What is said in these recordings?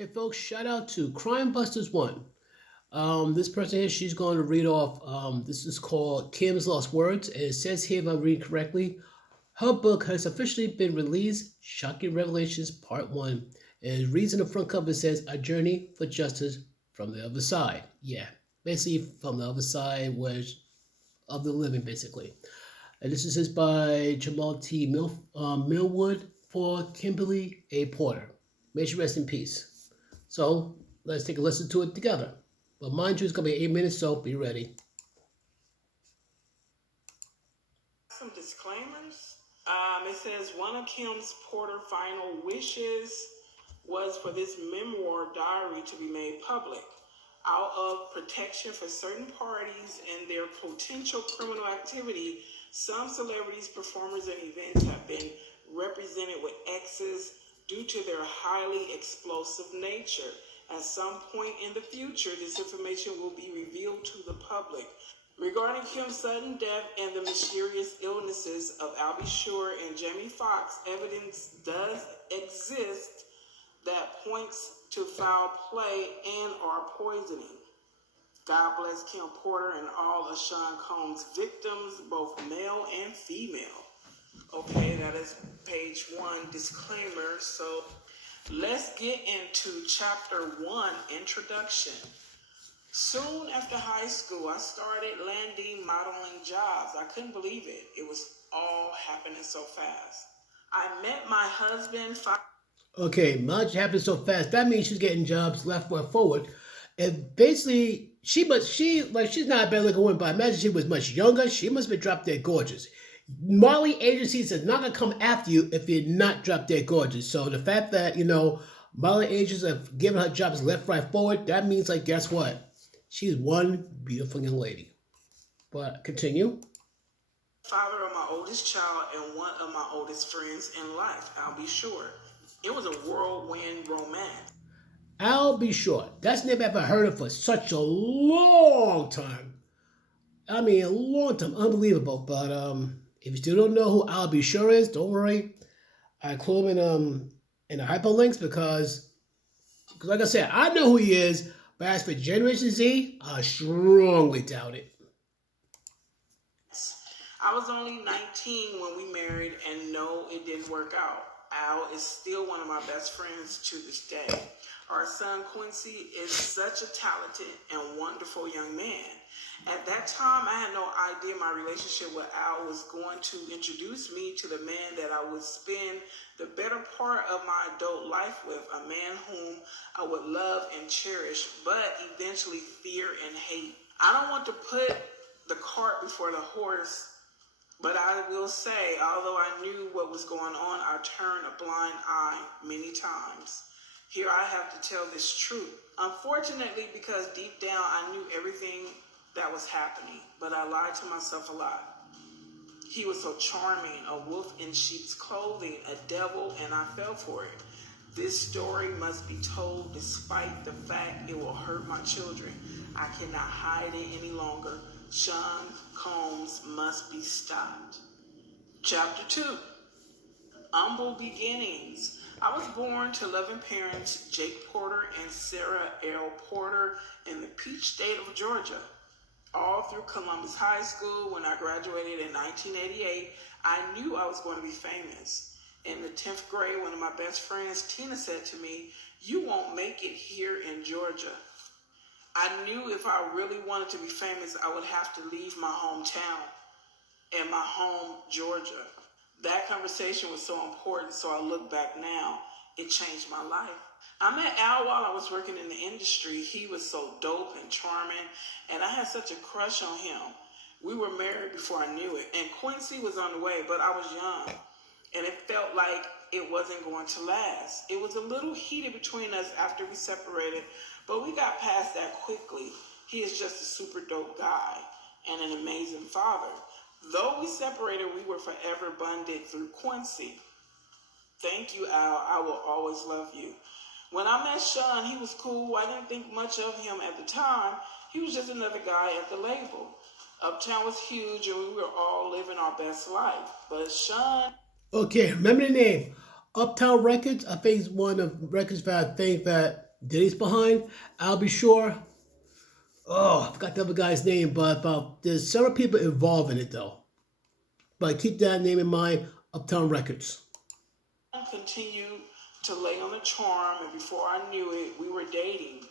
Hey folks, shout out to Crime Busters One. This person here, she's going to read off. This is called Kim's Lost Words, and it says here, if I read correctly, her book has officially been released. Shocking Revelations Part One. And it reads in the front cover, it says, "A Journey for Justice from the Other Side." Yeah, basically from the other side, was of the living, basically. And this is by Jamal T. Millwood for Kimberly A. Porter. May she rest in peace. So let's take a listen to it together. But mind you, it's going to be 8 minutes, so be ready. Some disclaimers. It says one of Kim's Porter final wishes was for this memoir diary to be made public. Out of protection for certain parties and their potential criminal activity, some celebrities, performers, and events have been represented with X's due to their highly explosive nature. At some point in the future, this information will be revealed to the public. Regarding Kim's sudden death and the mysterious illnesses of Albie Shore and Jamie Foxx, evidence does exist that points to foul play and or poisoning. God bless Kim Porter and all of Sean Combs' victims, both male and female. Okay, that is page 1 disclaimer. So let's get into chapter 1, introduction. Soon after high school, I started landing modeling jobs. I couldn't believe it. It was all happening so fast. I met my husband. Okay, much happened so fast. That means she's getting jobs left and forward. And basically, she's not a bad looking woman, but I imagine she was much younger. She must have been drop dead gorgeous. Modeling agencies are not gonna come after you if you're not drop dead gorgeous. So the fact that, modeling agencies have given her jobs left, right, forward, that means, like, guess what? She's one beautiful young lady. But continue. Father of my oldest child and one of my oldest friends in life, Albie Shore. It was a whirlwind romance. Albie Shore. That's never ever heard of for such a long time. I mean, a long time. Unbelievable. But if you still don't know who Albie Shore is, don't worry. I include him in the hyperlinks because, like I said, I know who he is. But as for Generation Z, I strongly doubt it. I was only 19 when we married, and no, it didn't work out. Al is still one of my best friends to this day. Our son Quincy is such a talented and wonderful young man. At that time, I had no idea my relationship with Al was going to introduce me to the man that I would spend the better part of my adult life with, a man whom I would love and cherish, but eventually fear and hate. I don't want to put the cart before the horse, but I will say, although I knew what was going on, I turned a blind eye many times. Here I have to tell this truth. Unfortunately, because deep down I knew everything that was happening, but I lied to myself a lot. He was so charming, a wolf in sheep's clothing, a devil, and I fell for it. This story must be told despite the fact it will hurt my children. I cannot hide it any longer. Sean Combs must be stopped. Chapter 2, Humble Beginnings. I was born to loving parents, Jake Porter and Sarah L. Porter, in the Peach State of Georgia. All through Columbus High School, when I graduated in 1988, I knew I was going to be famous. In the 10th grade, one of my best friends, Tina, said to me, "You won't make it here in Georgia." I knew if I really wanted to be famous, I would have to leave my hometown and my home, Georgia. That conversation was so important, so I look back now. It changed my life. I met Al while I was working in the industry. He was so dope and charming, and I had such a crush on him. We were married before I knew it, and Quincy was on the way, but I was young, and it felt like it wasn't going to last. It was a little heated between us after we separated, but we got past that quickly. He is just a super dope guy and an amazing father. Though we separated, we were forever bonded through Quincy. Thank you, Al. I will always love you. When I met Sean, he was cool. I didn't think much of him at the time. He was just another guy at the label. Uptown was huge, and we were all living our best life. But Sean... Okay, remember the name. Uptown Records, I think, is one of records that I think that Diddy's behind. I'll be sure. Oh, I forgot the other guy's name, but there's several people involved in it though. But keep that name in mind. Uptown Records. Continued to lay on the charm, and before I knew it, we were dating.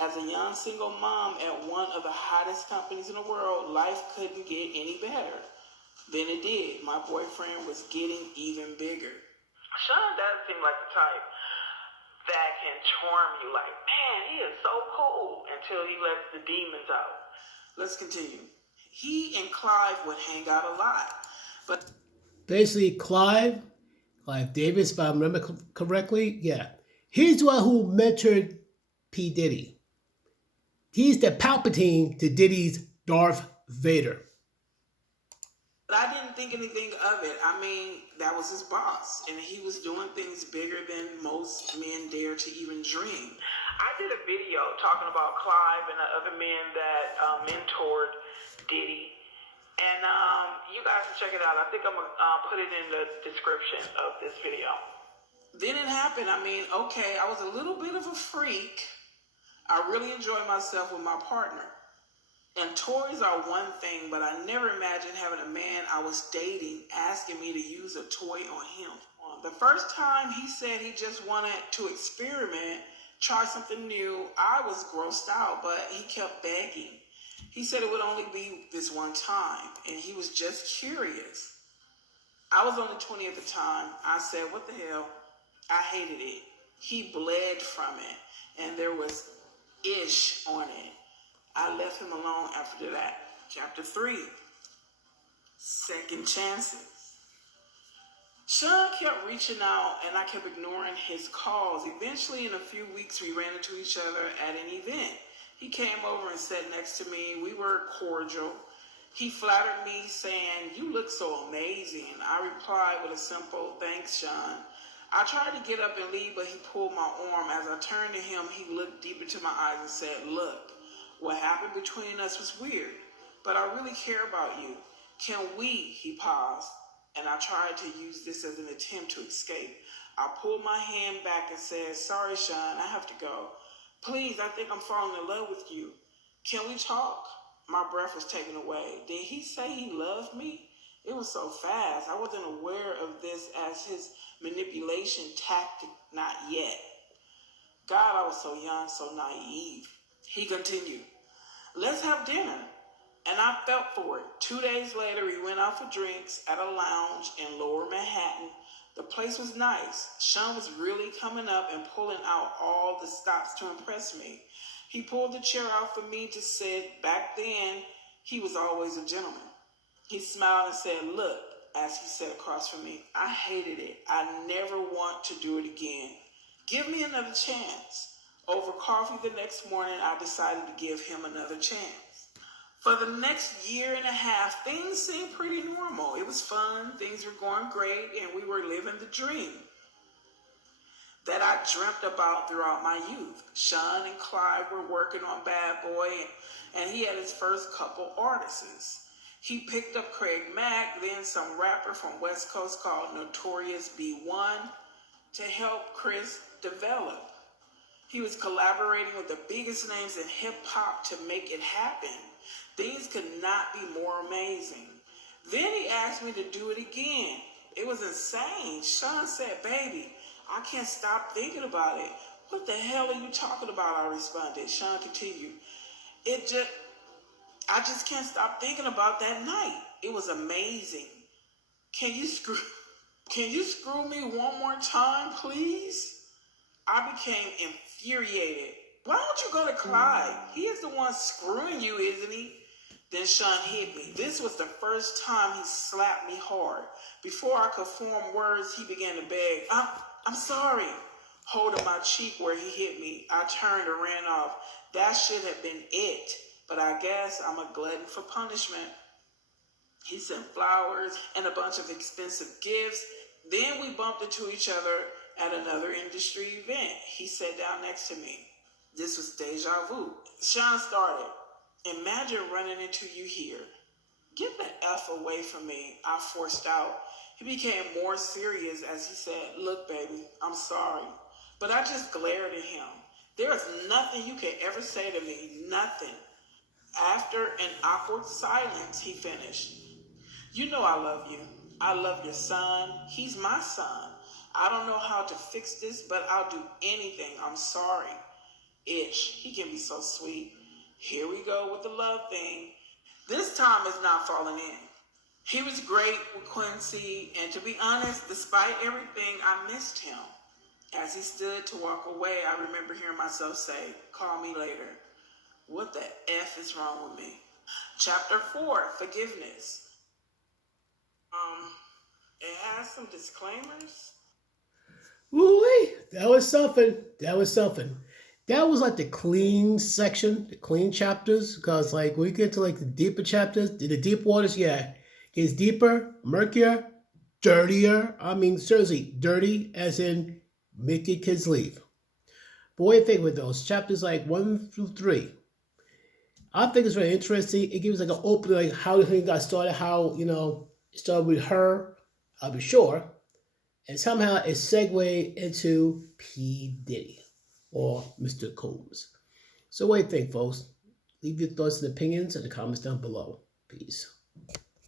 As a young single mom at one of the hottest companies in the world, life couldn't get any better. Then it did. My boyfriend was getting even bigger. Sean does seem like the type that can charm you, like, man, he is so cool, until he lets the demons out. Let's continue. He and Clive would hang out a lot, but Basically, Clive Davis, if I remember correctly, yeah. He's the one who mentored P. Diddy. He's the Palpatine to Diddy's Darth Vader. I didn't think anything of it. I mean, that was his boss, and he was doing things bigger than most men dare to even dream. I did a video talking about Clive and the other men that mentored Diddy, and you guys can check it out. I think I'm gonna put it in the description of this video. Then it happened. I mean, okay, I was a little bit of a freak. I really enjoyed myself with my partner. And toys are one thing, but I never imagined having a man I was dating asking me to use a toy on him. The first time he said he just wanted to experiment, try something new, I was grossed out, but he kept begging. He said it would only be this one time, and he was just curious. I was only 20 at the time. I said, what the hell? I hated it. He bled from it, and there was ish on it. I left him alone after that. Chapter 3, Second Chances. Sean kept reaching out, and I kept ignoring his calls. Eventually, in a few weeks, we ran into each other at an event. He came over and sat next to me. We were cordial. He flattered me, saying, "You look so amazing." I replied with a simple, "Thanks, Sean." I tried to get up and leave, but he pulled my arm. As I turned to him, he looked deep into my eyes and said, "Look, what happened between us was weird, but I really care about you. Can we?" He paused, and I tried to use this as an attempt to escape. I pulled my hand back and said, "Sorry, Sean, I have to go. Please, I think I'm falling in love with you. Can we talk?" My breath was taken away. Did he say he loved me? It was so fast. I wasn't aware of this as his manipulation tactic, not yet. God, I was so young, so naive. He continued, "Let's have dinner." And I felt for it. 2 days later, we went out for drinks at a lounge in Lower Manhattan. The place was nice. Sean was really coming up and pulling out all the stops to impress me. He pulled the chair out for me to sit. Back then, he was always a gentleman. He smiled and said, "Look," as he sat across from me, "I hated it. I never want to do it again. Give me another chance." Over coffee the next morning, I decided to give him another chance. For the next year and a half, things seemed pretty normal. It was fun, things were going great, and we were living the dream that I dreamt about throughout my youth. Sean and Clive were working on Bad Boy, and he had his first couple artists. He picked up Craig Mack, then some rapper from West Coast called Notorious B1, to help Chris develop. He was collaborating with the biggest names in hip-hop to make it happen. Things could not be more amazing. Then he asked me to do it again. It was insane. Sean said, "Baby, I can't stop thinking about it." "What the hell are you talking about?" I responded. Sean continued, I just can't stop thinking about that night. It was amazing. Can you screw me one more time, please?" I became infuriated. "Why don't you go to Clyde? He is the one screwing you, isn't he?" Then Sean hit me. This was the first time he slapped me hard. Before I could form words, he began to beg, I'm sorry." Holding my cheek where he hit me, I turned and ran off. That should have been it, but I guess I'm a glutton for punishment. He sent flowers and a bunch of expensive gifts. Then we bumped into each other at another industry event. He sat down next to me. This was deja vu. Sean started, "Imagine running into you here." "Get the F away from me," I forced out. He became more serious as he said, "Look, baby, I'm sorry." But I just glared at him. There's nothing you can ever say to me. Nothing. After an awkward silence, he finished. You know I love you. I love your son. He's my son. I don't know how to fix this, but I'll do anything. I'm sorry. Ish. He can be so sweet. Here we go with the love thing. This time it's not falling in. He was great with Quincy, and to be honest, despite everything, I missed him. As he stood to walk away, I remember hearing myself say, call me later. What the F is wrong with me? Chapter 4, Forgiveness. It has some disclaimers. Woo-wee, that was something. That was something. That was like the clean section, the clean chapters, because like when you get to like the deeper chapters, the deep waters, yeah, it gets deeper, murkier, dirtier. I mean, seriously, dirty as in make your kids leave. But what do you think with those chapters like 1 through 3? I think it's very interesting. It gives like an open, like how the thing got started, how, it started with her, I'll be sure, and somehow it segued into P. Diddy or Mr. Combs. So what do you think, folks? Leave your thoughts and opinions in the comments down below. Peace.